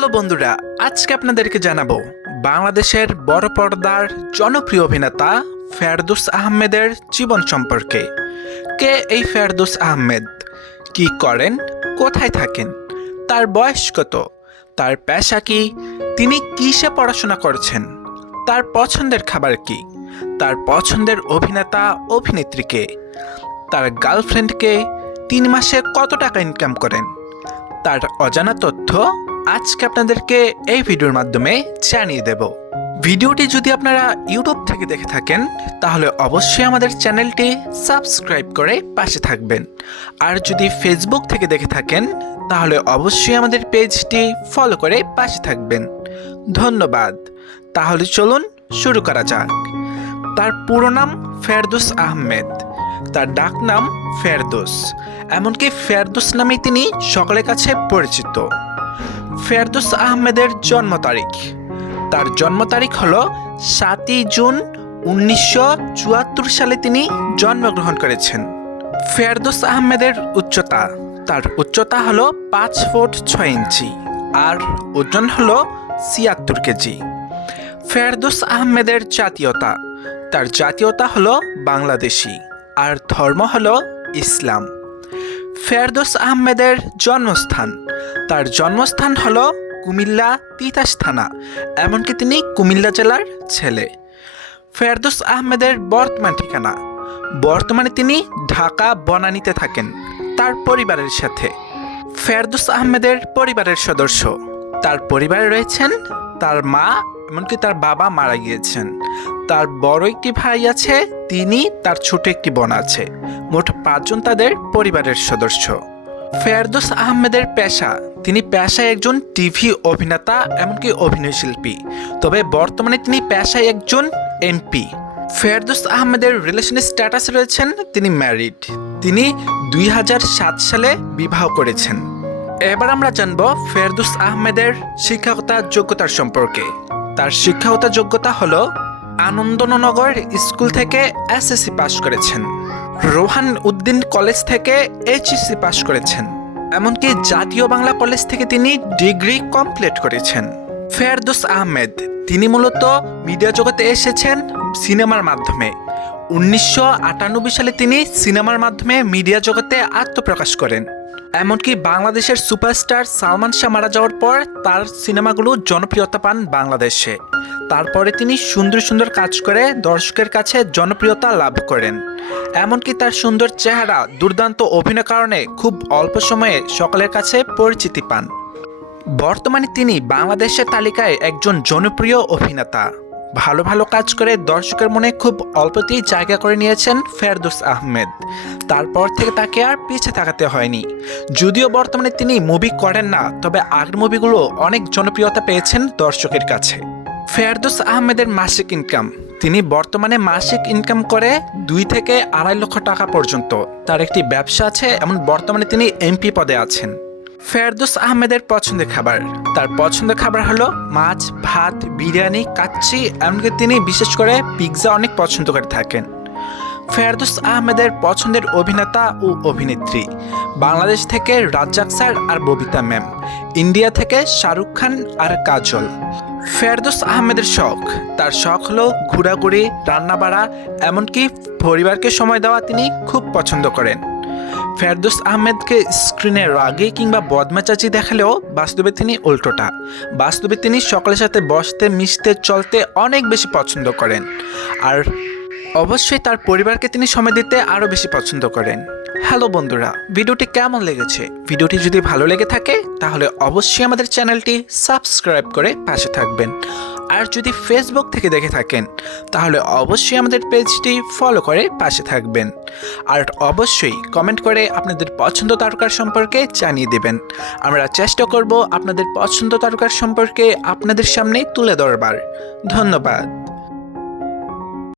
Hello বন্ধুরা, আজকে আপনাদেরকে জানাব বাংলাদেশের বড় পর্দার জনপ্রিয় অভিনেতা ফেরদুস আহমেদের জীবন সম্পর্কে। কে এই ফেরদুস আহমেদ? কি করেন? কোথায় থাকেন? তার বয়স কত? তার পেশা কি? তিনি কিসে পড়াশোনা করছেন? তার পছন্দের খাবার কি? তার পছন্দের অভিনেতা অভিনেত্রীকে তার গার্লফ্রেন্ডকে তিন মাসে কত টাকা ইনকাম করেন? তার অজানা তথ্য আজকে আপনাদেরকে এই ভিডিওর মাধ্যমে জানিয়ে দেব। ভিডিওটি যদি আপনারা ইউটিউব থেকে দেখে থাকেন, তাহলে অবশ্যই আমাদের চ্যানেলটি সাবস্ক্রাইব করে পাশে থাকবেন। আর যদি ফেসবুক থেকে দেখে থাকেন, তাহলে অবশ্যই আমাদের পেজটি ফলো করে পাশে থাকবেন। ধন্যবাদ। তাহলে চলুন শুরু করা যাক। তার পুরো নাম ফেরদৌস আহমেদ। তার ডাক নাম ফেরদৌস। এমনকি ফেরদৌস নামেই তিনি সকলের কাছে পরিচিত। ফেরদৌস আহমেদের জন্ম তারিখ। তার জন্ম তারিখ হল সাতই জুন উনিশশো চুয়াত্তর সালে তিনি জন্মগ্রহণ করেছেন। ফেরদৌস আহমেদের উচ্চতা। তার উচ্চতা হলো পাঁচ ফুট ছয় ইঞ্চি আর ওজন হলো ছিয়াত্তর কেজি। ফেরদৌস আহমেদের জাতীয়তা। তার জাতীয়তা হলো বাংলাদেশি আর ধর্ম হলো ইসলাম। ফেরদৌস আহমেদের জন্মস্থান। তার জন্মস্থান হল কুমিল্লা তিতাস থানা, এমনকি তিনি কুমিল্লা জেলার ছেলে। ফেরদৌস আহমেদের বর্তমান ঠিকানা। বর্তমানে তিনি ঢাকা বনানীতে থাকেন, তার পরিবারের সাথে। ফেরদৌস আহমেদের পরিবারের সদস্য। তার পরিবারে রয়েছেন তার মা, এমনকি তার বাবা মারা গিয়েছেন। তার বড় একটি ভাই আছে, তিনি তার ছোট একটি বোন আছে। মোট পাঁচজন তাদের পরিবারের সদস্য। ফেরদৌস আহমেদের পেশা। তিনি পেশায় একজন টিভি অভিনেতা, এমনকি অভিনয় শিল্পী। তবে বর্তমানে তিনি পেশায় একজন এমপি। ফেরদৌস আহমেদের রিলেশনের স্ট্যাটাস রয়েছেন, তিনি ম্যারিড। তিনি দুই হাজার সাত সালে বিবাহ করেছেন। এবার আমরা জানব ফেরদৌস আহমেদের শিক্ষাগত যোগ্যতার সম্পর্কে। তার শিক্ষাগত যোগ্যতা হল আনন্দনগর স্কুল থেকে এসএসসি পাশ করেছেন। রোহান উদ্দিন কলেজ থেকে এইচএসসি পাশ করেছেন। এমনকি জাতীয় বাংলা কলেজ থেকে তিনি ডিগ্রি কমপ্লিট করেছেন। ফেরদৌস আহমেদ, তিনি মূলত মিডিয়া জগতে এসেছেন সিনেমার মাধ্যমে। উনিশশো আটানব্বই সালে তিনি সিনেমার মাধ্যমে মিডিয়া জগতে আত্মপ্রকাশ করেন। এমনকি বাংলাদেশের সুপারস্টার সালমান শাহ মারা যাওয়ার পর তার সিনেমাগুলো জনপ্রিয়তা পান বাংলাদেশে। তারপরে তিনি সুন্দর সুন্দর কাজ করে দর্শকের কাছে জনপ্রিয়তা লাভ করেন। এমনকি তার সুন্দর চেহারা, দুর্দান্ত অভিনয় কারণে খুব অল্প সময়ে সকলের কাছে পরিচিতি পান। বর্তমানে তিনি বাংলাদেশের তালিকায় একজন জনপ্রিয় অভিনেতা। ভালো ভালো কাজ করে দর্শকের মনে খুব অল্পতেই জায়গা করে নিয়েছেন ফেরদৌস আহমেদ। তারপর থেকে তাকে আর পিছে থাকাতে হয়নি। যদিও বর্তমানে তিনি মুভি করেন না, তবে আগের মুভিগুলো অনেক জনপ্রিয়তা পেয়েছেন দর্শকের কাছে। ফেরদৌস আহমেদের মাসিক ইনকাম। তিনি বর্তমানে মাসিক ইনকাম করে দুই থেকে আড়াই লক্ষ টাকা পর্যন্ত। তার একটি ব্যবসা আছে, এমন বর্তমানে তিনি এমপি পদে আছেন। ফেরদৌস আহমেদের পছন্দের খাবার। তার পছন্দের খাবার হলো মাছ, ভাত, বিরিয়ানি, কাচ্চি, এমনকি তিনি বিশেষ করে পিৎজা অনেক পছন্দ করে থাকেন। ফেরদৌস আহমেদের পছন্দের অভিনেতা ও অভিনেত্রী বাংলাদেশ থেকে রাজ্জাক স্যার আর ববিতা ম্যাম, ইন্ডিয়া থেকে শাহরুখ খান আর কাজল। ফেরদৌস আহমেদের শখ। তার শখ হলো ঘোরাঘুরি, রান্নাবাড়া, এমনকি পরিবারকে সময় দেওয়া তিনি খুব পছন্দ করেন। ফেরদৌস আহমেদকে স্ক্রিনে রাগে কিংবা বদমাচাচি দেখালেও বাস্তবে তিনি উল্টোটা। বাস্তবে তিনি সকলের সাথে বসতে, মিশতে, চলতে অনেক বেশি পছন্দ করেন। আর অবশ্যই তার পরিবারকে তিনি সময় দিতে আরও বেশি পছন্দ করেন। হ্যালো বন্ধুরা, ভিডিওটি কেমন লেগেছে? ভিডিওটি যদি ভালো লেগে থাকে, তাহলে অবশ্যই আমাদের চ্যানেলটি সাবস্ক্রাইব করে পাশে থাকবেন। আর যদি ফেসবুক থেকে দেখে থাকেন, তাহলে অবশ্যই আমাদের পেজটি ফলো করে পাশে থাকবেন। আর অবশ্যই কমেন্ট করে আপনাদের পছন্দ তারকার সম্পর্কে জানিয়ে দেবেন। আমরা চেষ্টা করব আপনাদের পছন্দ তারকার সম্পর্কে আপনাদের সামনে তুলে ধরবার। ধন্যবাদ।